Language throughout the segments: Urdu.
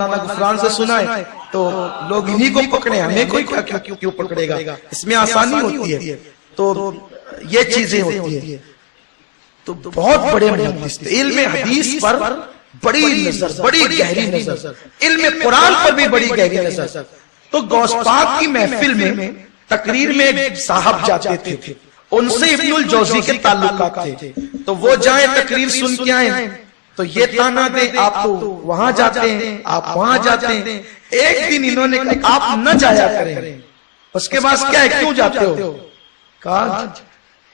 غفران سے سنا ہے تو لوگ انہی کو پکڑے، ہمیں کوئی کیوں پکڑے گا؟ اس میں آسانی ہوتی ہے، تو یہ چیزیں ہوتی ہیں۔ تو بہت بڑے محدث تھے، علم حدیث پر بڑی نظر، بڑی گہری نظر، علم قرآن پر بھی بڑی گہری نظر۔ تو غوث پاک کی محفل میں تقریر میں ایک صاحب جاتے تھے، ان سے ابن الجوزی کے تعلقات تھے، تو وہ جائیں تقریر سن کے آئیں تو یہ تانا دے آپ تو وہاں جاتے ہیں، آپ وہاں جاتے ہیں۔ ایک دن انہوں نے کہا آپ نہ جایا کریں، اس کے بعد کیا ہے کیوں جاتے ہو؟ کہا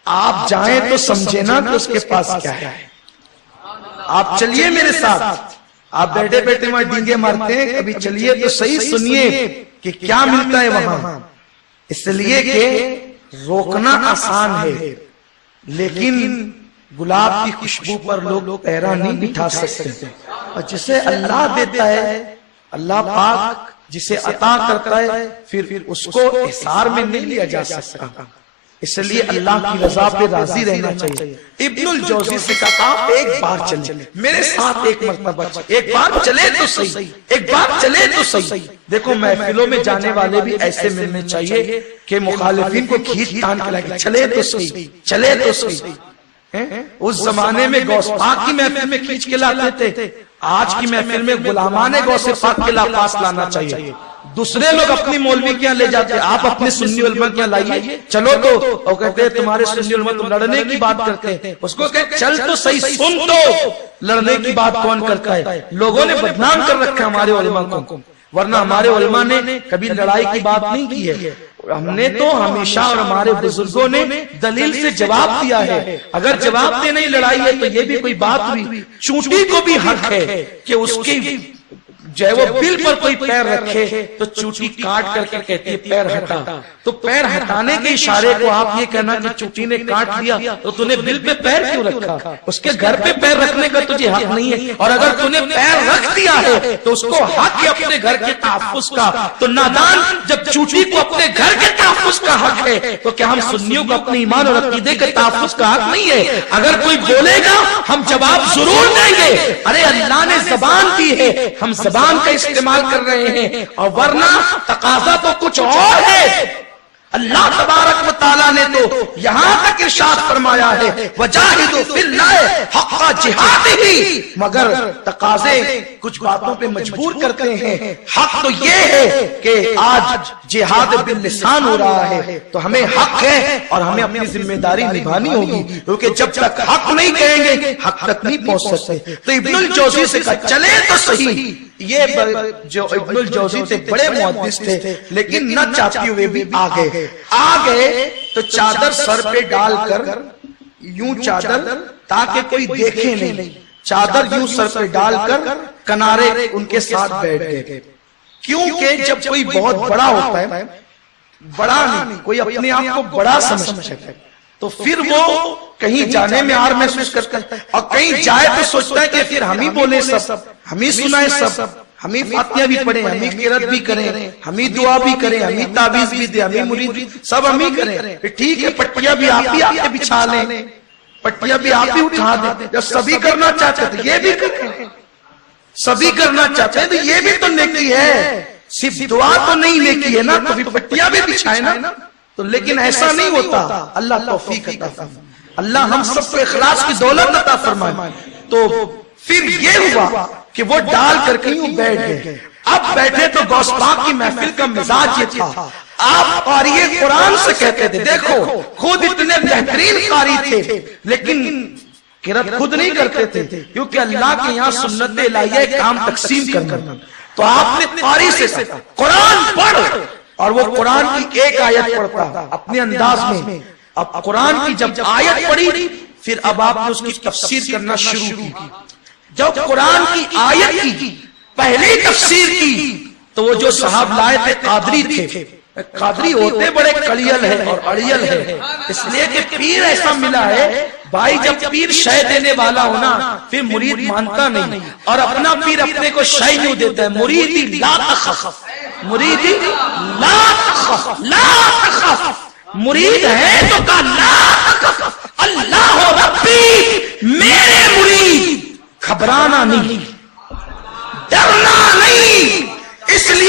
آپ جائیں تو سمجھے نا کہ اس کے پاس کیا ہے، آپ چلیے میرے ساتھ، آپ بیٹھے بیٹھے وہاں ڈینگے مارتے ہیں، کبھی چلیے تو صحیح سنیے کہ کیا ملتا ہے وہاں۔ اس لیے کہ روکنا آسان ہے لیکن گلاب کی خوشبو پر لوگ پیرا نہیں بٹھا سکتے، اور جسے اللہ دیتا ہے، اللہ پاک جسے عطا کرتا ہے، پھر اس کو احسار میں نہیں لیا جا سکتا۔ اس لیے اللہ کی رضا پہ راضی رہنا چاہیے۔ ابن الجوزی سے کہا آپ ایک بار چلے میرے ساتھ، ایک مرتبہ ایک بار چلے تو صحیح، ایک بار چلے تو صحیح۔ دیکھو محفلوں میں جانے والے بھی ایسے ملنے چاہیے کہ مخالفین کو کھینچ تان کے لائے، چلے تو صحیح، چلے تو صحیح۔ اس زمانے میں غوث پاک کی محفل میں کھینچ کے لاتے تھے، آج کی محفل میں غلامان غوث پاک کے پاس لانا چاہیے۔ دوسرے لوگ اپنی مولوی کے یہاں لے جاتے، آپ اپنے سنی علماء کے یہاں لائیے، چلو تو اور کہتے ہیں تمہارے سنی علماء تو لڑنے کی بات کرتے ہیں، اس کو کہتے چل تو صحیح، سن تو، لڑنے کی بات کون کرتا ہے؟ لوگوں نے بدنام کر رکھا ہمارے علماء کو، ورنہ ہمارے علماء نے کبھی لڑائی کی بات نہیں کی ہے۔ ہم نے تو ہمیشہ اور ہمارے بزرگوں نے دلیل سے جواب دیا ہے، اگر جواب دینے ہی لڑائی ہے تو یہ بھی کوئی بات ہوئی۔ چونٹی کو بھی حق ہے کہ اس کی جو ہے وہ بل پر کوئی پیر رکھے تو چونٹی کاٹ کر کے کہتی ہے پیر ہٹا، تو پیر ہٹانے کے اشارے کو آپ یہ کہنا کہ چونٹی نے کاٹ دیا تو تو نے بل پہ پیر کیوں رکھا؟ اس کے گھر پہ پیر رکھنے کا تجھے حق نہیں ہے، اور اگر تو نے پیر رکھ دیا ہے تو اس کو حق ہے اپنے گھر کے تحفظ کا۔ تو نادان جب چونٹی کو اپنے گھر کے تحفظ کا حق ہے تو کیا ہم سنیوں کو اپنے ایمان اور عقیدے کے تحفظ کا حق نہیں ہے؟ اگر کوئی بولے گا ہم جواب ضرور دیں گے، ارے اللہ نے زبان دی ہے، ہم زبان کا استعمال کر رہے ہیں، اور ورنہ تقاضا تو کچھ اور ہے۔ اللہ تبارک و تعالیٰ نے تو یہاں تک ارشاد فرمایا ہے وَجَاهِدُوا فِي اللَّهِ حَقَّ جِهَادِهِ، مگر تقاضے کچھ باتوں پہ مجبور کرتے ہیں۔ حق تو یہ ہے کہ آج جہاد باللسان ہو رہا ہے تو ہمیں حق ہے اور ہمیں اپنی ذمہ داری نبھانی ہوگی، کیونکہ جب تک حق نہیں کہیں گے حق تک نہیں پہنچ سکتے۔ تو ابن الجوزی سے کہا چلے تو صحیح۔ یہ جو ابن الجوزی تھے بڑے محدث تھے لیکن نہ چاہتے ہوئے بھی آگے تو چادر سر پہ ڈال کر یوں چادر تاکہ کوئی دیکھے نہیں، چادر یوں سر پہ ڈال کر کنارے ان کے ساتھ بیٹھ گئے، کیونکہ جب کوئی بہت بڑا ہوتا ہے، بڑا نہیں کوئی اپنے آپ کو بڑا سمجھتا ہے تو پھر وہ کہیں جانے میں آر محسوس کرتا ہے، اور کہیں جائے تو سوچتا ہے کہ پھر ہم ہی بولے سب، ہم ہی سنائے سب، ہم ہی فاتحہ بھی پڑھیں، ہم ہی قرات بھی کریں، ہم ہی دعا بھی کریں، ہم ہی تعویذ بھی دیں، ہم ہی مرید سب ہم ہی کریں۔ ٹھیک ہے پٹیاں بھی آپ ہی آ کے بچھا لیں، پٹیاں بھی آپ ہی اٹھا دیں، جب سبھی کرنا چاہتے تو یہ بھی کریں، سبھی کرنا چاہتے ہیں تو یہ بھی تو نیکی ہے، صرف دعا تو نہیں نیکی ہے نا، تو پٹیاں بھی بچھائیں نا۔ تو لیکن ایسا نہیں ہوتا، اللہ توفیق عطا فرمائے، اللہ ہم سب کو اخلاص کی دولت عطا فرمائے۔ تو پھر یہ ہوا کہ وہ ڈال کر کے یوں بیٹھ گئے۔ اب بیٹھے تو غوث پاک کی محفل کا مزاج یہ تھا، آپ قاری قرآن سے کہتے تھے، دیکھو خود اتنے بہترین قاری تھے لیکن قرات خود نہیں کرتے تھے، کیونکہ اللہ کے یہاں سنت الہیہ کام تقسیم کرنا۔ تو آپ نے قاری سے کہا قرآن پڑھ، اور وہ قرآن کی ایک آیت پڑھتا اپنے انداز میں۔ اب قرآن کی جب آیت پڑھی پھر اب آپ نے اس کی تفسیر کرنا شروع کی۔ جب قرآن کی آیت کی پہلی تفسیر کی تو وہ جو صاحب لائے تھے قادری تھے، قادری ہوتے بڑے کلیل ہے اور اڑیل ہے، اس لیے کہ پیر ایسا ملا ہے بھائی جب پیر شے دینے والا ہونا پھر مرید مانتا نہیں، اور اپنا پیر اپنے کو شے نہیں دیتا ہے۔ مریدی لا تخف، مریدی لا تخف، لا تخف، مرید ہے تو کہا لا تخف، اللہ ربی، میرے مرید، گھبرانا نہیں، ڈرنا نہیں،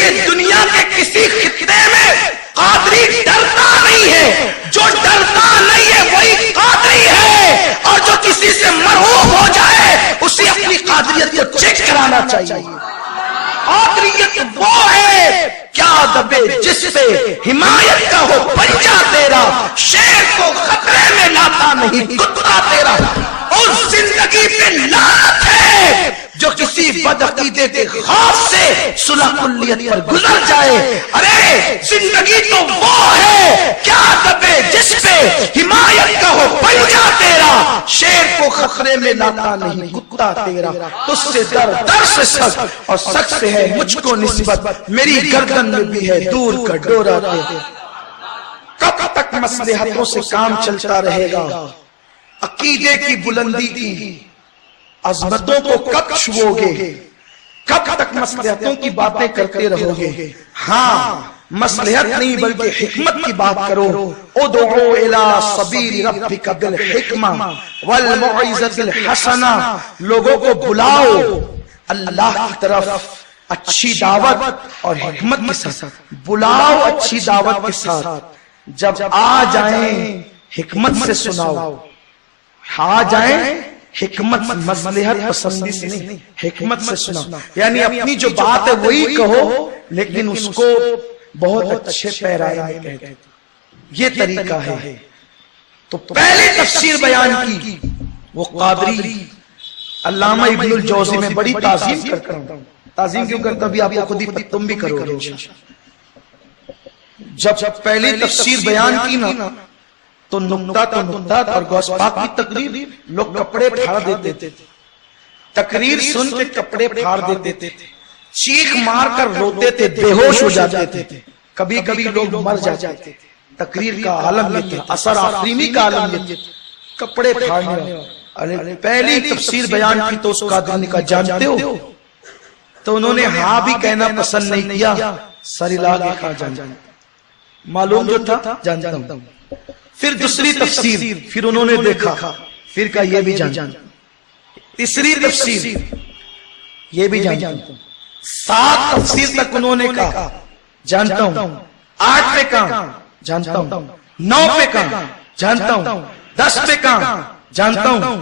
لیے دنیا کے کسی خطے میں قادری ڈرتا نہیں ہے. جو ڈرتا نہیں ہے وہی قادری ہے, اور جو کسی سے مرعوب ہو جائے اسے اپنی قادریت کو چیک کرانا چاہیے. قادریت وہ ہے کیا دبے جس پہ حمایت کا ہو پنجہ تیرا, شیر کو خطرے میں لاتا نہیں کتا تیرا. اور زندگی پہ لعنت ہے جو کسی بدعقیدے کے خوف سے صلح کلیت پر گزر جائے. ارے زندگی تو وہ ہے کیا دبے جس پہ حمایت کا ہو پنجہ تیرا, شیر کو خطرے میں لاتا نہیں کتا تیرا. تجھ سے در سے سخت اور سخت سے ہے مجھ کو نسبت, میری گردن میں بھی ہے دور کا ڈورا تیرا. کب تک مصلحتوں سے کام چلتا رہے گا, عقیدے کی بلندی کی عظمتوں کو کب چھوؤ گے, کب تک مصلحتوں کی باتیں کرتے رہو گے. ہاں مصلحت نہیں بلکہ حکمت کی بات کرو. ادعو الی سبیل ربک بالحکمہ والموعظۃ الحسنہ, لوگوں کو بلاؤ اللہ کی طرف اچھی دعوت اور حکمت کے ساتھ. بلاؤ اچھی دعوت کے ساتھ, جب آ جائیں حکمت سے سناؤ. آ جائیں حکمت مصلحت پسندی سے نہیں, حکمت سے سنا. یعنی اپنی جو بات ہے وہی کہو لیکن اس کو بہت اچھے پیرائے میں کہتے. یہ طریقہ ہے. تو پہلی تفسیر بیان کی وہ قادری علامہ ابن الجوزی میں بڑی تعظیم کرتا ہوں. تعظیم کیوں کرتا ہوں, آپ کو خود ہی تم بھی کرو گے. جب پہلی تفسیر بیان کی نا تو نکتہ اور غوث پاک کی تقریر لوگ کپڑے پھاڑ دیتے تھے. تقریر سن کے کپڑے پھاڑ دیتے تھے, چیخ مار کر روتے تھے, بے ہوش ہو جاتے تھے. کبھی کبھی لوگ مر جاتے تھے. تقریر کا عالم یہ تھا, اثر آفرینی کا عالم یہ تھا, کپڑے پھاڑنے. پہلی تفسیر بیان کی تو اس قادری نے کہا جانتے ہو, تو انہوں نے ہاں بھی کہنا پسند نہیں کیا, سر ہلا کے کہا جانتا ہوں. معلوم جو تھا جانتا ہوں. پھر دوسری تفسیر, پھر انہوں نے دیکھا, پھر کہا یہ بھی جانتا ہوں. تیسری تفسیر یہ بھی جانتا ہوں. 7 تفسیر تک انہوں نے کہا جانتا ہوں. 8 پہ کہا جانتا ہوں. 9 پہ کہا جانتا ہوں. 10 پہ کہا جانتا ہوں.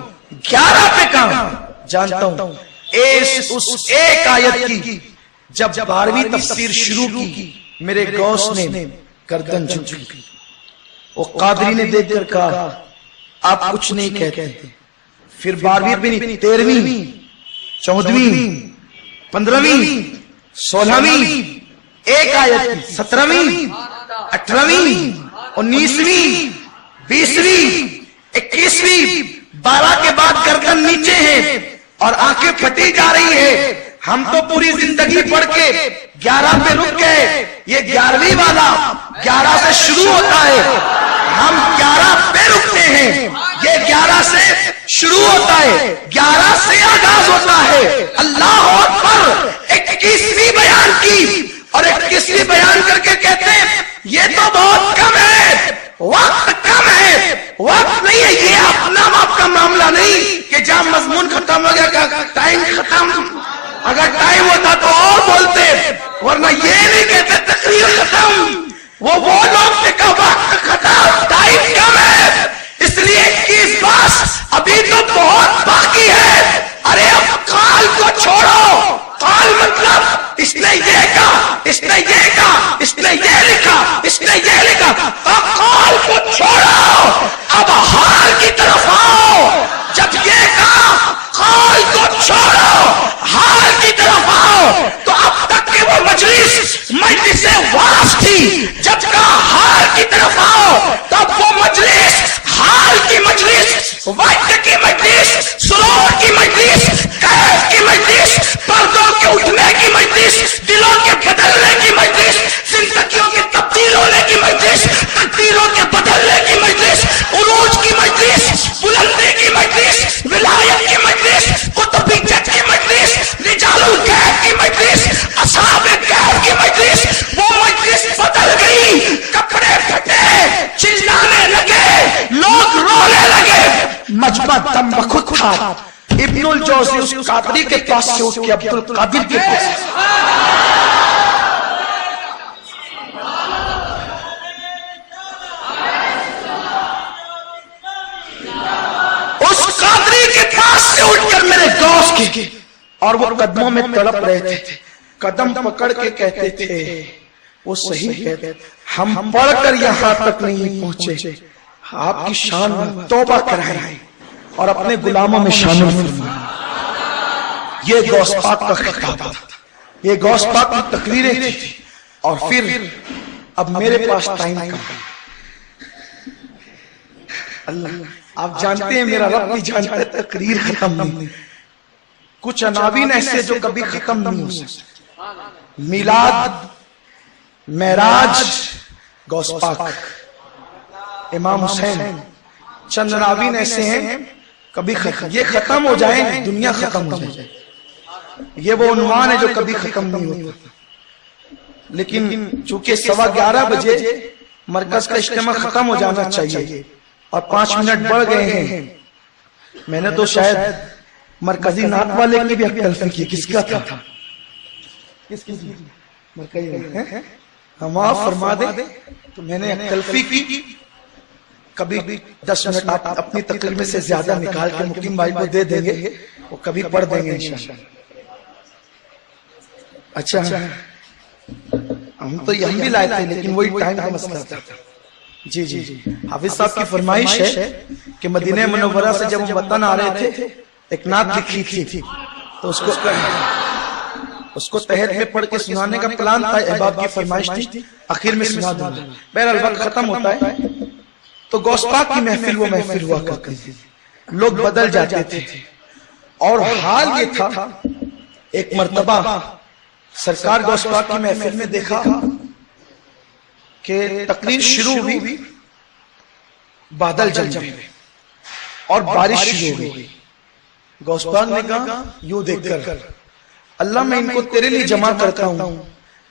11 پہ کہا جانتا ہوں. اس ایک آیت کی جب 12ویں تفسیر شروع کی میرے غوث نے گردن جھکی. وہ قادری نے دیکھ کر کہا آپ کچھ نہیں کہتے. پھر 12ویں بھی نہیں, 13ویں, 14ویں, 15ویں, 16ویں, ایک آیت, 17ویں, 18ویں, 19ویں, 20ویں, 21ویں, 12 کے بعد گردن نیچے ہے اور آنکھیں پھٹی جا رہی ہے. ہم تو پوری زندگی پڑھ کے 11 پہ رک گئے, یہ 11ویں والا 11 سے شروع ہوتا ہے. ہم 11 پہ رکتے ہیں, یہ 11 سے شروع ہوتا ہے, 11 سے آغاز ہوتا ہے. اللہ اکبر. 21ویں بیان کی اور 21ویں بیان کر کے کہتے ہیں یہ تو بہت کم ہے, وقت کم ہے. وقت نہیں ہے, یہ اپنا آپ کا معاملہ نہیں کہ جب مضمون ختم ہو گیا ٹائم ختم. اگر ٹائم ہوتا تو اور بولتے, ورنہ یہ نہیں کہتے تقریر ختم. وہ لوگ نے کہا وقت ختم, ٹائم کم ہے, اس لیے 21 بس ابھی تو بہت باقی ہے. ارے اب قال کو چھوڑو. قال مطلب اس نے یہ کہا, اس نے یہ کہا, اس نے یہ لکھا, اس نے یہ لکھا. قال کو چھوڑو, اب حال کی طرف آؤ. جب یہ کہا قال کو چھوڑو, حال کی طرف آؤ, تو اب تک کہ وہ مجلس واس تھی. جب کہا حال کی طرف آؤ, تب وہ مجلس حال کی مجلس, وقت کی مجلس, سرور کی مجلس, کیف کی مجلس, پردوں کے اٹھنے کی مجلس, دلوں کے بدلنے کی مجلس, زندگیوں کے تبدیل ہونے کی مجلس, تقدیروں کے بدلنے کی مجلس, عروج کی مجلس, بلندی کی مجلس, ولایت کی مجلس, قطبیت کی مجلس, رجال الغیب کی مجلس, اصحاب غیب کی مجلس. وہ مجلس بدل گئی, کپڑے پھٹے, چلانے لگے, لوگ رونے لگے. مجمع دم بخود تھا. ابن الجوزی اس قادری کے پاس سے اٹھ کے عبد القادر کے پاس, اٹھ کر میرے غوث کے اور وہ قدموں میں تڑپ رہے تھے، قدم پکڑ کے کہتے تھے، وہ صحیح کہتے ہم پڑھ کر یہاں تک نہیں پہنچے، آپ کی شان میں توبہ کرائیں اور اپنے غلاموں میں شامل فرمائیں۔ یہ غوث پاک کا خطاب تھا، یہ غوث پاک کی تقریریں تھی۔ اور پھر اب میرے پاس ٹائم کم، اللہ آپ جانتے ہیں میرا رب بھی جانتا ہے تقریر ختم نہیں، کچھ عناوین ایسے جو کبھی ختم نہیں ہو سکتے، میلاد، معراج، غوث پاک، امام حسین، چند عناوین ایسے ہیں کبھی ختم، یہ ختم ہو جائے دنیا ختم ہو جائے، یہ وہ عنوان ہے جو کبھی ختم نہیں ہوتا۔ لیکن چونکہ 11:15 بجے مرکز کا اجتماع ختم ہو جانا چاہیے اور 5 منٹ بڑھ گئے ہیں، میں نے تو شاید مرکزی نعت والے کی بھی تلفی کی، کس کا تھا؟ کس کی مرکزی ہم آپ فرما دیں تو میں نے تلفی کی، کبھی 10 منٹ آپ اپنی تقریر میں سے زیادہ نکال کے مقیم بھائی کو دے دیں گے، وہ کبھی پڑھ دیں گے انشاءاللہ۔ اچھا ہم تو ہم بھی لائے تھے لیکن وہی ٹائم کا مسئلہ تھا۔ جی جی حافظ صاحب کی فرمائش ہے کہ مدینہ منورہ سے جب ہم وطن آ رہے تھے ایک نعت لکھی تھی تو اس کو تحت میں پڑھ کے سنانے کا پلان تھا، احباب کی فرمائش تھی، آخر میں سنا دوں گا۔ بہرحال وقت ختم ہوتا ہے تو غوث پاک کی محفل وہ محفل ہوا کرتی تھی، لوگ بدل جاتے تھے، اور حال یہ تھا ایک مرتبہ سرکار غوث پاک کی محفل میں دیکھا کہ تقریر شروع ہوئی، بادل جم گئے اور بارش شروع ہوئی۔ غوث پاک نے کہا یوں دیکھ کر، اللہ میں ان کو تیرے لیے جمع کرتا ہوں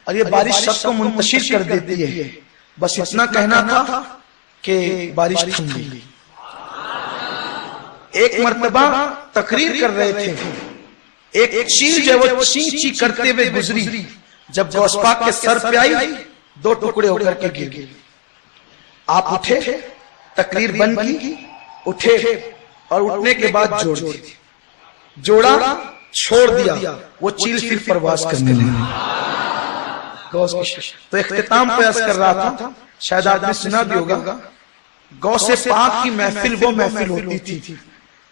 اور یہ بارش سب کو منتشر کر دیتی ہے، بس اتنا کہنا تھا کہ بارش تھم گئی۔ ایک مرتبہ تقریر کر رہے تھے، ایک چیل جو وہ چی چی کرتے ہوئے گزری، جب غوث پاک کے سر پہ آئی 2 ٹکڑے ہو کر کے گر گئی۔ آپ اٹھے، تقریر بند کی، اٹھے اور اٹھنے کے بعد جوڑا چھوڑ دیا، وہ چیل پھر پرواز کرنے لگی۔ تو اختتام پیاس کر رہا تھا، شاید آپ نے سنا بھی ہوگا، غوث پاک کی محفل وہ محفل ہوتی تھی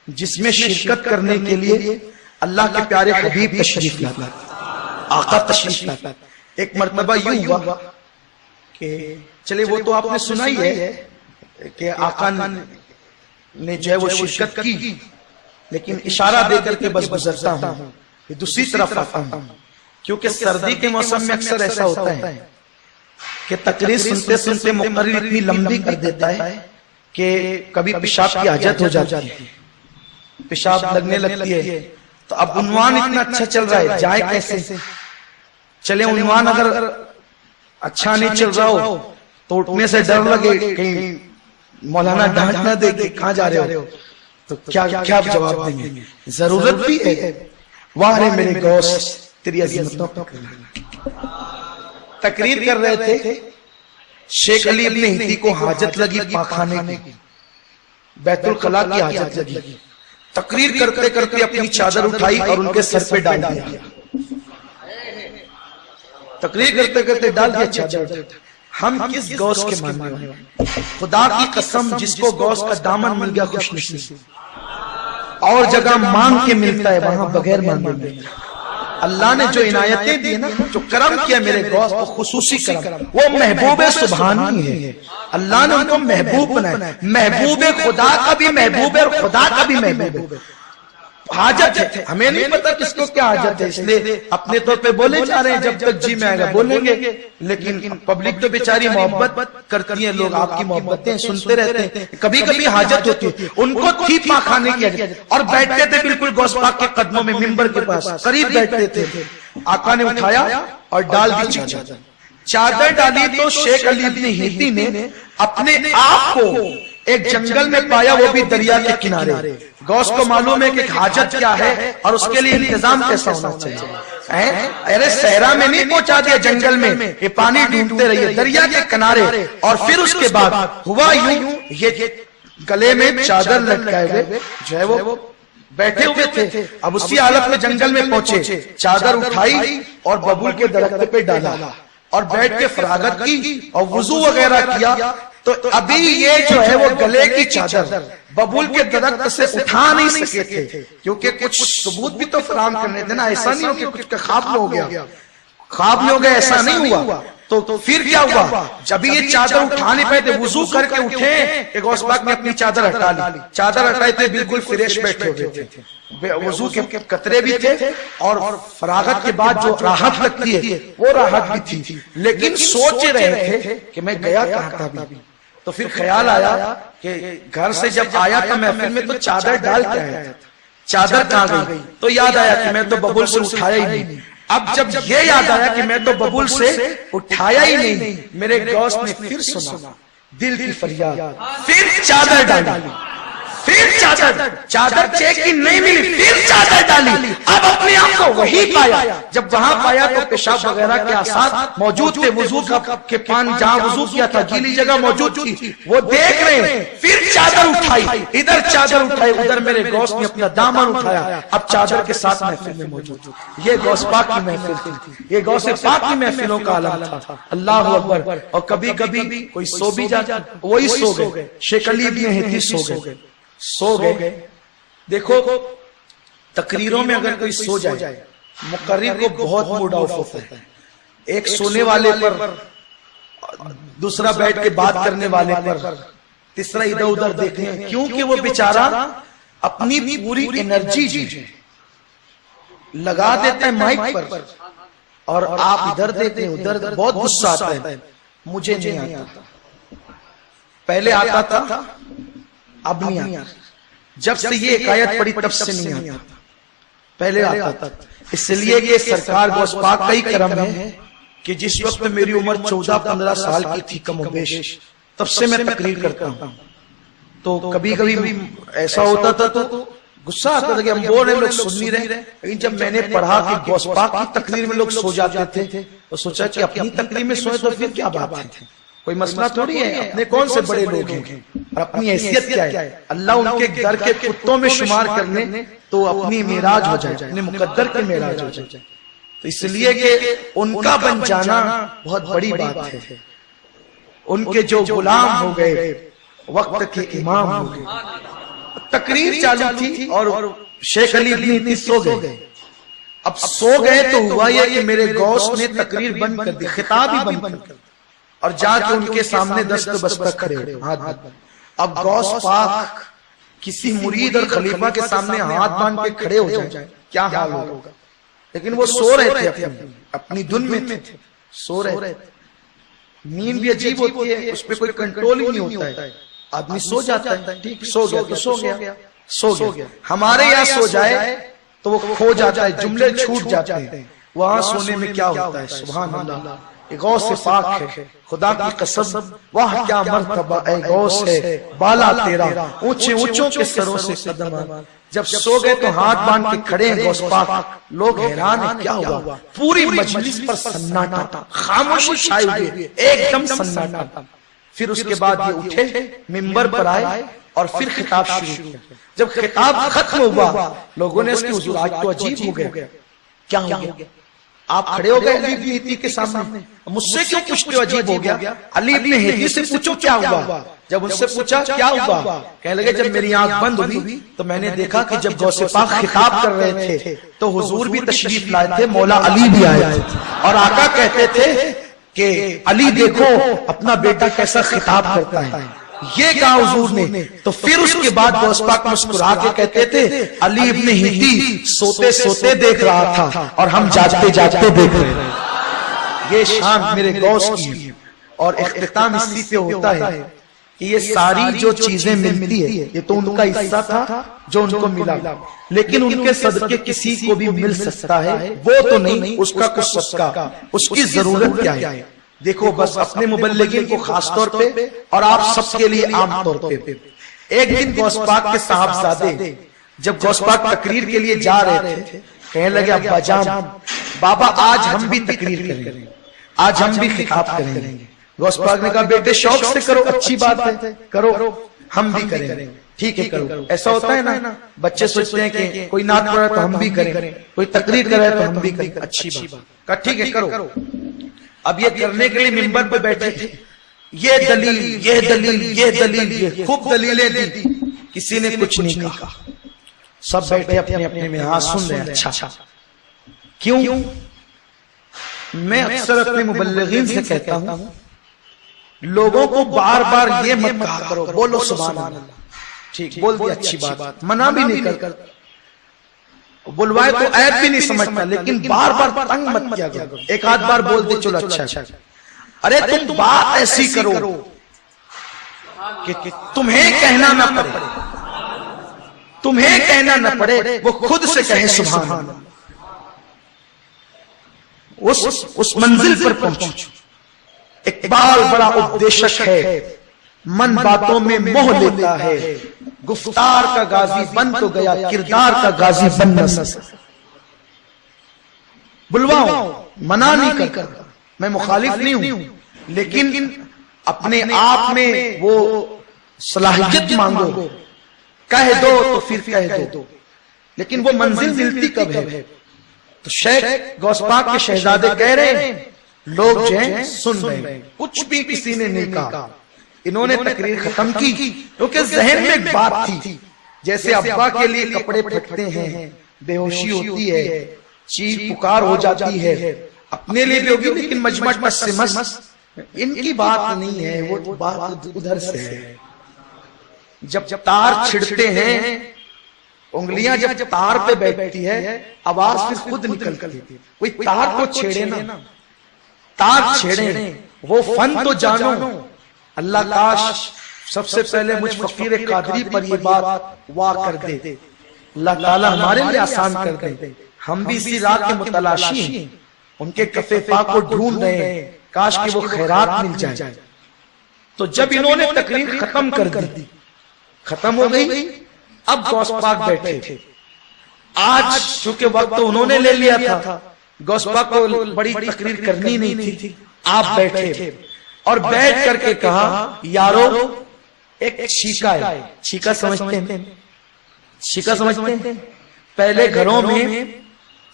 جس میں شرکت کرنے کے لیے اللہ کے پیارے حبیب تشریف لاتا، آقا تشریف لاتا۔ ایک مرتبہ یوں ہوا کہ چلے وہ تو آپ نے سنا ہی ہے کہ آقا نے جو ہے وہ شرکت کی، لیکن اشارہ دے کر کے بس گزرتا ہوں، دوسری طرف آتا ہوں، کیونکہ سردی کے موسم میں اکثر ایسا ہوتا ہے کہ تقریر سنتے سنتے مقرر اتنی لمبی کر دیتا ہے کہ کبھی پیشاب کی حاجت ہو جاتی ہے، پیشاب لگنے لگتی ہے، تو اب عنوان اتنا اچھا چل رہا ہے، جائے کیسے؟ چلے عنوان اگر اچھا نہیں چل رہا ہو تو اٹھنے سے ڈر لگے کہیں مولانا ڈانٹ نہ دے کہ کہاں جا رہے ہو، تو کیا جواب دیں گے؟ ضرورت بھی ہے، واہ رے میرے غوث تیری عظمتوں پر۔ تقریر کر رہے تھے، شیخ علی ابن ہندی کو حاجت لگی پاخانے کی، بیت الخلا کی حاجت لگی، تقریر کرتے کرتے اپنی چادر اٹھائی اور ان کے سر پہ ڈال دیا، تقریر کرتے کرتے ڈال دیا چادر۔ ہم کس غوث کے ماننے والے؟ خدا کی قسم جس کو غوث کا دامن مل گیا خوش نصیب، اور جگہ مانگ کے ملتا ہے وہاں بغیر مانگے ملتا ہے۔ اللہ نے جو عنایتیں دی نا، جو کرم کیا میرے غوث کو، خصوصی کرم، وہ محبوب سبحانی ہے، اللہ نے ان کو محبوب بنایا، محبوب خدا کا بھی محبوب ہے اور خدا کا بھی محبوب ہے۔ حاجت ہے، ہمیں نہیں پتا کس کو کیا حاجت ہے، اس لیے اپنے طور پہ بولے جا رہے ہیں، جب تک جی میں آئے گا بولیں گے، لیکن پبلک تو بیچاری محبت کرتی ہیں، لوگ آپ کی محبتیں سنتے رہتے ہیں، کبھی کبھی حاجت ہوتی ہے، ان کو تھی پاخانے کی حاجت، اور بیٹھتے تھے بالکل غوث پاک کے قدموں میں، منبر کے پاس قریب بیٹھتے تھے۔ آقا نے اٹھایا اور ڈال دی چادر ڈالی تو شیخ علی ابن ہندی نے اپنے آپ کو ایک جنگل میں پایا، وہ بھی دریا کے کنارے۔ غوث کو معلوم ہے کہ حاجت کیا ہے اور اس کے لیے انتظام کیسا ہونا چاہیے۔ ارے صحرا میں نہیں پہنچا دیا، جنگل میں، یہ پانی ڈھونڈتے رہیے دریا کے کنارے۔ اور پھر اس کے بعد ہوا یوں، یہ گلے میں چادر لٹکائے ہوئے جو ہے وہ بیٹھے ہوئے تھے. اب اسی حالت میں جنگل میں پہنچے, چادر اٹھائی اور ببول کے درخت پہ ڈالا اور بیٹھ کے فراغت کی اور وضو وغیرہ کیا. تو ابھی یہ جو ہے وہ گلے کی چادر ببول کے درخت سے اٹھا نہیں سکے تھے, کیونکہ کچھ ثبوت بھی تو فراہم کرنے تھے نا. ایسا نہیں ہو کہ کچھ خواب میں ہو گیا, خواب میں ہو گیا, ایسا نہیں ہوا. تو پھر کیا ہوا, جب یہ چادر اٹھا نہیں پائے تھے, وضو کر کے اٹھے کہ غوث پاک نے اپنی چادر ہٹا لی. چادر ہٹائے تھے, بالکل فریش بیٹھے ہوئے تھے, وضو کے قطرے بھی تھے اور فراغت کے بعد جو راحت لگتی ہے وہ راحت بھی تھی. لیکن سوچ رہے تھے کہ میں گیا کہاں تھا بھی. تو پھر خیال آیا کہ گھر سے جب آیا تھا محفل میں تو چادر ڈال کے آیا تھا, چادر کہاں گئی. تو یاد آیا کہ میں تو ببول سے اٹھایا ہی نہیں. اب جب یہ یاد آیا کہ میں تو ببول سے اٹھایا ہی نہیں, میرے غوث نے پھر سنا دل کی فریاد, پھر چادر ڈالی, پھر چادر چیک کی نہیں ملی, پھر چادر ڈالی. اب اپنے آپ کو وہی پایا. جب وہاں پایا تو پیشاب وغیرہ کے آثار موجود تھے, وضو کے پانی جہاں وضو کیا تھا گیلی جگہ موجود تھی, وہ دیکھ رہے ہیں. پھر چادر اٹھائی, ادھر چادر اٹھائی, ادھر میرے غوث نے اپنا دامن اٹھایا. اب چادر کے ساتھ محفل میں موجود. یہ غوث پاک کی محفل تھی, یہ غوث پاک کی محفلوں کا عالم تھا. اللہ اکبر. اور کبھی کبھی کوئی سو بھی جاتا, وہی سو گئے. شیخ علی ابن ہیتی سو گئے. دیکھو تقریروں میں اگر کوئی سو جائے, مقرر کو بہت موڈ آف ہوتا ہے. ایک سونے والے پر, دوسرا بیٹھ کے بات کرنے والے پر, تیسرا ادھر ادھر دیکھیں, کیونکہ وہ بیچارہ اپنی پوری انرجی لگا دیتا ہے مائک پر, اور آپ ادھر دیکھیں ادھر. بہت غصہ آتا ہے. مجھے نہیں آتا, پہلے آتا تھا, اب نہیں آتا. جب سے یہ ایک آیت پڑھی تب سے نہیں آتا, پہلے آتا تھا. اس لیے کہ سرکار غوث پاک کا ہی کرم ہے کہ جس وقت میری عمر 14-15 سال کی تھی کم و بیش, تب سے میں تقریر کرتا ہوں. تو کبھی کبھی ایسا ہوتا تھا تو غصہ آتا تھا کہ ہم بول رہے, لوگ سن نہیں رہے. لیکن جب میں نے پڑھا کہ غوث پاک کی تقریر میں لوگ سو جاتے تھے, تو سوچا کہ اپنی تقریر میں سوئے تو پھر کیا بات ہے, کوئی مسئلہ تھوڑی ہے. اپنے کون سے بڑے لوگ ہیں اور اپنی حیثیت کیا ہے. اللہ ان کے گھر کے کتوں میں شمار کرنے تو اپنی معراج ہو جائے, اپنے مقدر کے معراج ہو جائے. تو اس لیے کہ ان کا بن جانا بہت بڑی بات ہے. ان کے جو غلام ہو گئے, وقت کے امام ہو گئے. تقریر چالو تھی اور شیخ علی ابن ہیتی سو گئے. اب سو گئے تو ہوا یہ کہ میرے غوث نے تقریر بند کر دی, خطاب ہی بند کر دی, اور جا کے ان کے سامنے دست بستک کھڑے ہوئے. اب غوث پاک کسی مرید اور خلیفہ کے سامنے ہاتھ باندھ کے کھڑے ہو جائیں, کیا حال ہوگا. لیکن وہ سو رہے تھے, اپنی دھن میں تھے, سو رہے تھے. نیند بھی عجیب ہوتی ہے, اس پہ کوئی کنٹرول ہی نہیں ہوتا ہے. آدمی سو جاتا ہے, ٹھیک سو گیا تو سو گیا. ہمارے یہاں سو جائے تو وہ کھو جاتا ہے, جملے چھوٹ جاتے ہیں. وہاں سونے میں کیا ہوتا ہے, سبحان اللہ. غوث پاک ہے, خدا کی قسم, واہ کیا مرتبہ اے غوث ہے, بالا تیرا اونچے اونچوں کے سروں سے قدم. جب سو گئے تو ہاتھ باندھ کے کھڑے ہیں غوث پاک. لوگ حیران ہیں کیا ہوا. پوری مجلس پر سناٹا, خاموشی چھائی ہوئی, ایک دم سناٹا. پھر اس کے بعد یہ اٹھے, منبر پر آئے اور پھر خطاب شروع کیا. جب خطاب ختم ہوا, لوگوں نے اس کی حضور آج تو عجیب ہو گیا, کیا ہو گیا. آپ کھڑے ہو گئے علی ابن ہیتی کے سامنے, مجھ سے کیوں پوچھتے ہو, عجیب ہو گیا. علی ابن ہیتی سے پوچھو کیا ہوا. جب ان سے پوچھا کیا ہوا, کہنے لگے جب میری آنکھ بند ہوئی تو میں نے دیکھا کہ جب غوث پاک خطاب کر رہے تھے تو حضور بھی تشریف لائے تھے, مولا علی بھی آئے تھے, اور آقا کہتے تھے کہ علی دیکھو اپنا بیٹا کیسا خطاب کرتا ہے. یہ کہا حضور نے. تو پھر اس کے بعد غوث پاک مسکرا کے کہتے تھے علی ابن ہیتی سوتے سوتے دیکھ رہا تھا اور ہم جاگتے جاگتے دیکھ رہے ہیں. یہ شان میرے غوث کی. اور اختتام اسی پہ ہوتا ہے کہ یہ ساری جو چیزیں ملتی ہے یہ تو ان کا حصہ تھا جو ان کو ملا, لیکن ان کے صدقے کسی کو بھی مل سکتا ہے, وہ تو نہیں, اس کا کچھ صدقہ, اس کی ضرورت کیا ہے. دیکھو بس اپنے مبلغین کو خاص طور پہ اور آپ سب کے لیے عام طور پہ. ایک دن غوث پاک کے صاحبزادے جب غوث پاک تقریر کے لیے جا رہے تھے, کہنے لگے ابا جان, بابا آج ہم بھی تقریر کریں گے, آج ہم بھی خطاب کریں گے. غوث پاک نے کہا بیٹے شوق سے کرو, اچھی بات ہے, کرو, ہم بھی کریں گے. ٹھیک ہے کرو. ایسا ہوتا ہے نا بچے سوچتے ہیں کہ کوئی نعت پڑھ رہا ہے تو ہم بھی کریں, کوئی تقریر کر رہا ہے تو ہم بھی کریں. اچھی بات کہا, ٹھیک ہے کرو. اب یہ کرنے کے لیے منبر پہ بیٹھے تھے, یہ دلیل یہ دلیل یہ دلیل یہ خوب دلیلیں دی, کسی نے کچھ نہیں کہا. سب بیٹھے اپنے اپنے میں ہاں سن رہے ہیں. اچھا کیوں؟ میں اکثر اپنے مبلغین سے کہتا ہوں لوگوں کو بار بار یہ مت کہا کرو بولو سبحان اللہ. ٹھیک بول دیا, اچھی بات, منع بھی نہیں کر, بلوائے تو عیب بھی نہیں سمجھتا, لیکن بار بار تنگ مت کیا کرو. ایک آدھ بار بول دے چلو اچھا. ارے تم بات ایسی کرو کہ تمہیں کہنا نہ پڑے, تمہیں کہنا نہ پڑے, وہ خود سے کہے سبحان اللہ. اس منزل پر پہنچو. اقبال بڑا اپدیشک ہے, من باتوں میں موہ لیتا ہے, گفتار کا غازی بن تو گیا کردار کا غازی بن نہ سکا. بلواؤ, منع نہیں کر, میں مخالف نہیں ہوں, لیکن اپنے آپ میں وہ صلاحیت مانگو, کہہ دو تو پھر کہہ دو. لیکن وہ منزل ملتی کب ہے؟ تو شیخ غوث پاک کے شہزادے کہہ رہے ہیں, لوگ جو ہیں سن رہے ہیں, کچھ بھی کسی نے نہیں کہا. انہوں نے تقریر ختم کی کیونکہ ذہن میں ایک بات تھی, جیسے ابا کے لیے کپڑے پھٹتے ہیں, بے ہوشی ہوتی ہے, چیخ پکار ہو جاتی ہے, اپنے لیے بھی ہوگی لیکن مجمع مس سے مس. ان کی بات نہیں ہے, وہ بات ادھر سے ہے. جب تار چھڑتے ہیں, انگلیاں جب تار پہ بیٹھتی ہے, آواز پھر خود نکلتی ہے. کوئی تار کو چھیڑے نا, تار چھیڑے, وہ فن تو جانو. اللہ کاش سب سے پہلے مجھ فقیر قادری پر یہ بات وا کر دے, اللہ تعالی ہمارے لیے آسان کر دے. ہم بھی اسی راہ کے متلاشی ہیں, ان کے کفے پاک کو ڈھونڈ رہے ہیں, کاش کہ وہ خیرات مل جائے. تو جب انہوں نے تقریر ختم کر دی, ختم ہو گئی, اب غوث پاک بیٹھے تھے. آج چونکہ وقت تو انہوں نے لے لیا تھا, غوث پاک کو بڑی تقریر کرنی نہیں تھی. آپ بیٹھے اور بیٹھ کر کے کہا, یارو ایک چھیکا ہے. چھیکا سمجھتے ہیں؟ چھیکا سمجھتے ہیں؟ پہلے گھروں میں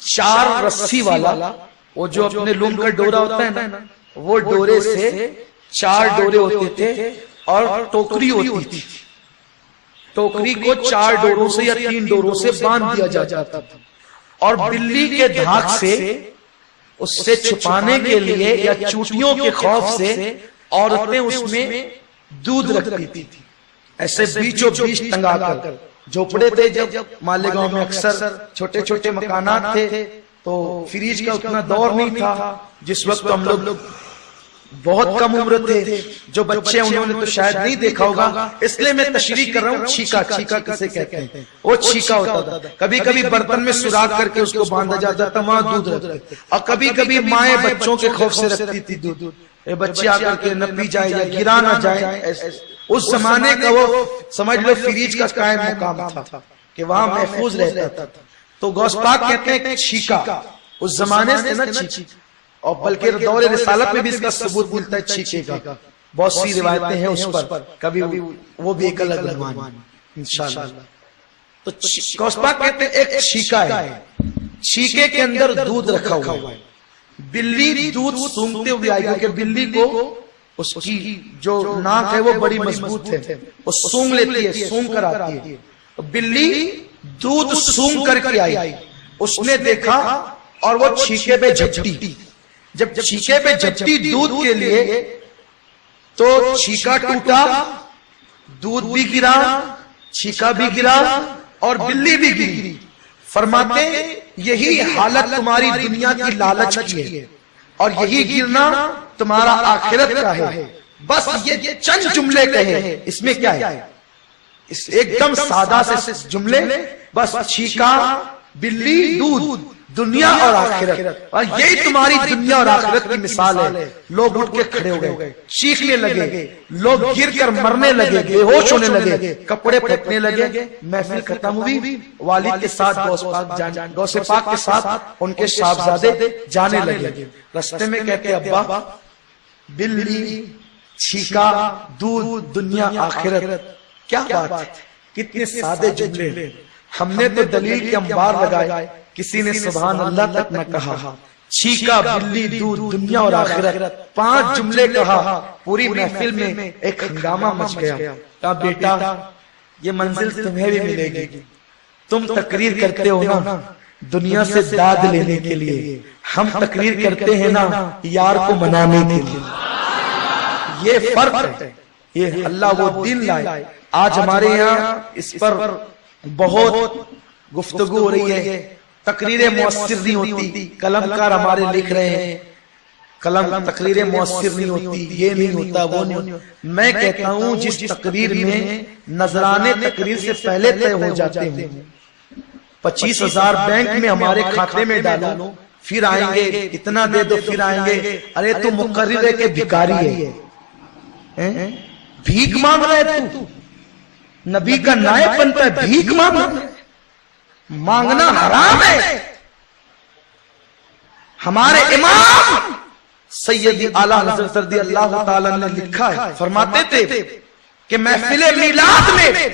4 رسی والا, وہ جو اپنے لوم کا ڈورا ہوتا ہے نا, وہ ڈورے سے 4 ڈورے ہوتے تھے اور ٹوکری ہوتی تھی. ٹوکری کو 4 ڈوروں سے یا 3 ڈوروں سے باندھ دیا جاتا تھا, اور بلی کے دھاک سے اس سے چھپانے کے لیے یا چوٹیوں کے خوف سے عورتیں اس میں دودھ رکھتی تھی, ایسے بیچوں بیچ ٹنگا کر. جھوپڑے تھے جب مالیگاؤں میں, اکثر چھوٹے چھوٹے مکانات تھے, تو فریج کا اتنا دور نہیں تھا. جس وقت ہم لوگ بہت کم عمر تھے, جو بچے انہوں نے تو شاید نہیں دیکھا ہوگا, اس لیے میں تشریح کر رہا ہوں. چھیکا, چھیکا کسے کہتے ہیں؟ وہ چھیکا ہوتا تھا. کبھی کبھی برتن میں سوراخ کر کے اس کو باندھا جاتا تھا, وہاں دودھ رکھتے, اور کبھی کبھی مائیں بچوں کے خوف سے رکھتی تھی دودھ, بچے آ کر کے نہ پی جائے یا گرا نہ جائے. اس زمانے کا وہ سمجھ لو فریج کا قائم مقام تھا کہ وہاں محفوظ رہتا تھا. تو غوث پاک کہتے ہیں کہ چھیکا اس زمانے سے نا چھیکا, اور بلکہ دور رسالت میں بھی اس کا ثبوت ملتا ہے چھیکے کا. بہت سی روایتیں ہیں اس پر, کبھی وہ بھی ایک الگ عنوان انشاءاللہ. تو غوث پاک کہتے ہیں ایک چھیکا ہے, چھیکے کے اندر دودھ رکھا ہوا ہے. بلی دودھ سونگتے ہوئے آئی, کیونکہ بلی کو اس کی جو ناک ہے وہ بڑی مضبوط ہے, وہ سونگ لیتی ہے, سونگ کر آتی ہے. بلی دودھ سونگ کر کے آئی, اس نے دیکھا اور وہ چھیکے پہ جھپٹی. جب چھیکے پہ جھپٹی دودھ کے لیے, تو چھیکا ٹوٹا, دودھ بھی گرا, چھیکا بھی گرا, اور بلی بھی گری. فرماتے یہی حالت تمہاری دنیا کی لالچ کی ہے, اور یہی گرنا تمہارا آخرت کا ہے. بس یہ چند جملے کہے, اس میں کیا ہے؟ ایک دم سادہ سے جملے, بس چھیکا, بلی, دودھ, دنیا اور آخرت, اور یہی تمہاری دنیا اور آخرت کی مثال ہے. لوگ اٹھ کے کھڑے ہو گئے, چیخنے لگے, لوگ گر کر مرنے لگے, بے ہوش ہونے لگے, کپڑے پھٹنے لگے. محفل ختم ہوئی, والد کے ساتھ غوث پاک کے ساتھ ان کے صاحبزادے جانے لگے. رستے میں کہتے ابا, بلی, چھیکا, دودھ, دنیا, آخرت, کیا بات ہے؟ کتنے سادے جملے. ہم نے تو دلیل کے انبار لگائے, کسی نے سبحان اللہ تک نہ کہا. چھینکا بلی دودھ دنیا اور آخرت, 5 جملے کہا. پوری محفل میں ایک ہنگامہ مچ گیا. کہا بیٹا یہ منزل تمہیں بھی ملے گی, تم تقریر کرتے ہو نا دنیا سے داد لینے کے لیے, ہم تقریر کرتے ہیں نا یار کو منانے کے لیے. یہ فرق ہے. یہ اللہ وہ دن لائے. آج ہمارے یہاں اس پر بہت گفتگو ہو رہی ہے. تقریریں مؤثر نہیں ہوتی, قلمکار ہمارے لکھ رہے ہیں تقریریں مؤثر نہیں ہوتی, یہ نہیں ہوتا وہ نہیں ہوتا. میں کہتا ہوں جس تقریر میں نذرانے تقریر سے پہلے طے ہو جاتے ہیں, 25,000 بینک میں ہمارے کھاتے میں ڈالو, پھر آئیں گے اتنا دے دو, پھر آئیں گے ارے تو مقرر ہے کہ بھکاری ہے, بھیک مانگ رہے تو نبی کا نائب بنتا ہے, بھیک مانگ رہے. مانگنا حرام ہے. ہمارے امام سیدی اعلیٰ حضرت رضی اللہ تعالیٰ نے لکھا ہے, فرماتے تھے کہ محفل میلاد میں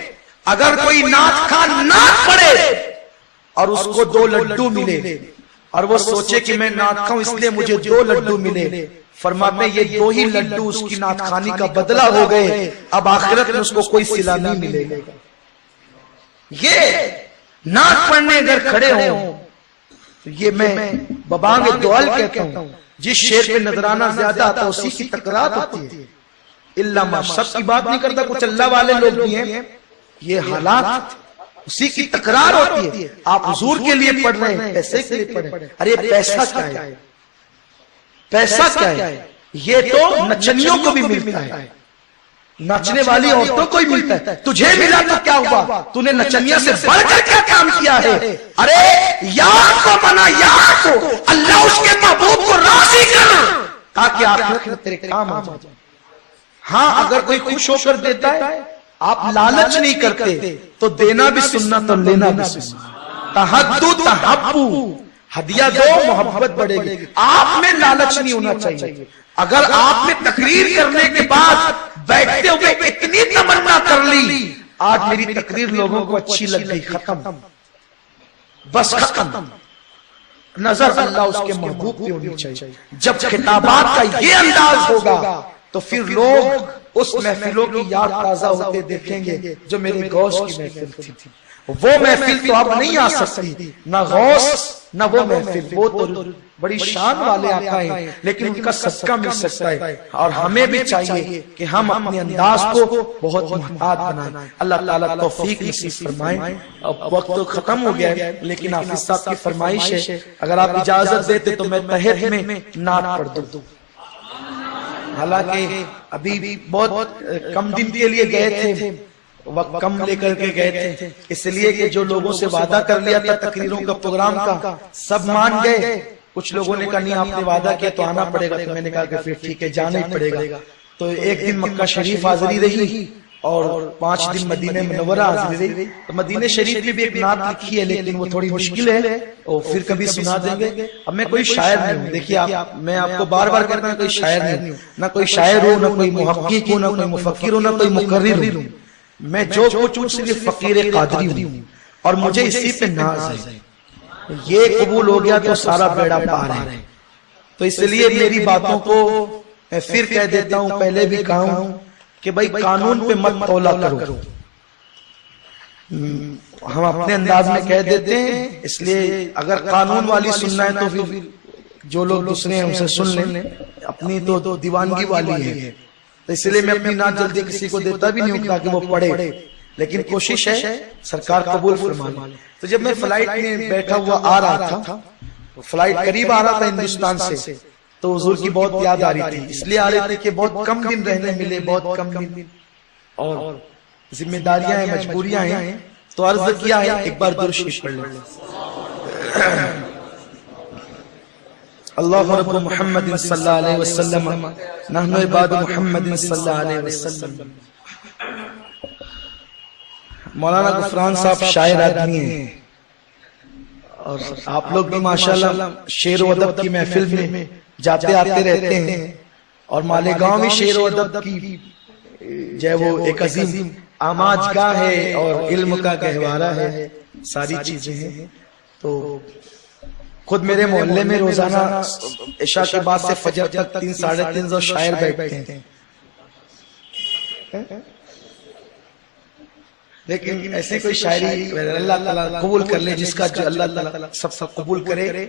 اگر کوئی نعت خواں نعت پڑھے اور اس کو 2 لڈو ملے اور وہ سوچے کہ میں نعت خواں اس لیے مجھے 2 لڈو ملے, فرماتے یہ 2 ہی لڈو اس کی نعت خوانی کا بدلہ ہو گئے, اب آخرت میں اس کو کوئی صلہ نہیں ملے گا. یہ نعت پڑھنے اگر کھڑے ہوں تو یہ میں ببانگ دوال کہتا ہوں, جس شعر پہ نذرانہ زیادہ آتا اسی کی تکرار ہوتی ہے. اللہ ما سب کی بات نہیں کرتا, کچھ اللہ والے لوگ بھی ہیں, یہ حالات اسی کی تکرار ہوتی ہے. آپ حضور کے لیے پڑھ رہے ہیں, پیسے کے لیے پڑھ رہے ہیں. ارے پیسہ کیا ہے, پیسہ کیا ہے, یہ تو نچنیوں کو بھی ملتا ہے, نچنے والی عورتوں کو ہی ملتا ہے. تجھے ملا تو کیا ہوا, تو نے نچنیا سے بڑھ کر کیا کام کیا ہے. ارے یار کو منا, یار کو, اللہ اس کے محبوب کو راضی کر تاکہ آخرت میں تیرے کام آ جائے. ہاں اگر کوئی خوش ہو کر دیتا ہے, آپ لالچ نہیں کرتے تو دینا بھی سنت اور لینا بھی سنت. تحدو تحبو, ہدیہ دو محبت بڑھے گی. آپ میں لالچ نہیں ہونا چاہیے. اگر آپ نے تقریر کرنے کے بعد بیٹھتے ہوئے اتنی تمنا کر لی آج میری تقریر لوگوں کو اچھی لگ گئی, ختم, بس ختم. نظر اللہ اس کے محبوب پہ ہونی چاہیے. جب خطابات کا یہ انداز ہوگا تو پھر لوگ اس محفلوں کی یاد تازہ ہوتے دیکھیں گے جو میرے غوث کی محفل تھی. وہ محفل تو اب نہیں آ سکتی, نہ غوث نہ وہ محفل. وہ تو بڑی شان والے آقا ہیں لیکن ان کا صدقہ مل سکتا ہے. اور ہمیں بھی چاہیے کہ ہم اپنے انداز کو بہت محتاط بنائیں. اللہ تعالیٰ توفیق نصیب فرمائیں. اب وقت تو ختم ہو گیا ہے لیکن حافظ صاحب کی فرمائش ہے, اگر آپ اجازت دیتے تو میں تہت میں نعت پڑھ دوں. حالانکہ ابھی بہت کم دن کے لیے گئے تھے, وقت کم لے کر کے گئے تھے, اس لیے کہ جو لوگوں سے وعدہ کر لیا تھا تقریروں کا پروگرام کا سب مان گئے. کچھ لوگوں نے کہا نہیں آپ نے وعدہ کیا تو آنا پڑے گا, تو میں نے کہا کہ پھر ٹھیک ہے جانا ہی پڑے گا. تو ایک دن مکہ شریف حاضری رہی اور 5 دن مدینہ منورہ حاضری رہی. تو مدینہ شریف میں بھی ایک نعت لکھی ہے لیکن وہ تھوڑی مشکل ہے, اور پھر کبھی سنا دیں گے. اب میں کوئی شاعر نہیں ہوں, دیکھیے میں آپ کو بار بار کہتا ہوں کوئی شاعر نہیں ہوں, نہ کوئی شاعر ہوں, نہ کوئی محقق ہوں, نہ کوئی مفکر ہوں, نہ کوئی مقرر ہوں. میں جو کچھ ہوں صرف فقیر قادری ہوں اور مجھے اسی پہ ناز ہے. یہ قبول ہو گیا تو سارا بیڑا پار ہے. تو اس لیے میری باتوں کو میں پھر کہہ دیتا ہوں, پہلے بھی کہا ہوں کہ بھائی قانون پہ مت تولا کرو. ہم اپنے انداز میں کہہ دیتے ہیں, اس لیے اگر قانون والی سننا ہے تو پھر جو لوگ دوسرے ہیں ان سے سن لیں, اپنی تو دیوانگی والی ہے. تو اس لیے میں اپنی نعت جلدی کسی کو دیتا بھی نہیں ہوں تاکہ وہ پڑھے, لیکن کوشش ہے سرکار قبول فرمائے. تو جب میں فلائٹ میں بیٹھا ہوا آ رہا تھا, فلائٹ قریب آ رہا تھا ہندوستان سے, تو حضور کی بہت یاد آ رہی تھی. اس لیے آ رہی تھی کہ بہت کم دن رہنے ملے, بہت کم دن, اور ذمہ داریاں ہیں, مجبوریاں ہیں, تو عرض کیا ہے ایک بار درود شریف پڑھ لیں. اللہ رب محمد صلی اللہ علیہ وسلم, نحن عباد محمد صلی اللہ علیہ وسلم. مولانا غفران صاحب شاعر آدمی ہیں اور آپ لوگ بھی ماشاءاللہ شعر و ادب کی محفل میں جاتے آتے رہتے ہیں, اور مالیگاؤں میں شعر و ادب کی جو ہے وہ ایک عظیم آماج گاہ ہے اور علم کا گہوارہ ہے، ساری چیزیں ہیں. تو خود میرے محلے میں روزانہ عشاء کے بعد سے فجر تک 3-3.5 شاعر بیٹھتے ہیں. لیکن ایسے کوئی شاعری اللہ تعالیٰ قبول کر لے جس کا جو اللہ تعالیٰ سب قبول کرے.